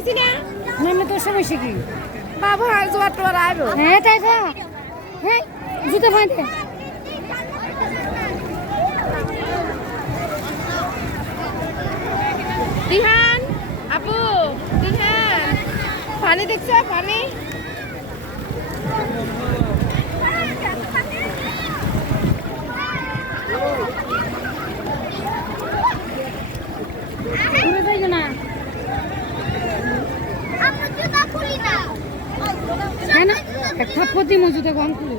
কইছি না নামলে তোর সমস্যা কি বাবা জোয়ার টোয়ার আইবো হ্যাঁ তাই তো হ্যাঁ জুতো ফাঁদে দিহান আপু দিহান পানি দেখছো পানি ঘুরে যাইও না আমরা জুতা খুলি না হ্যাঁ না এক থাপ্পড় দিমু জুতো গন খুলে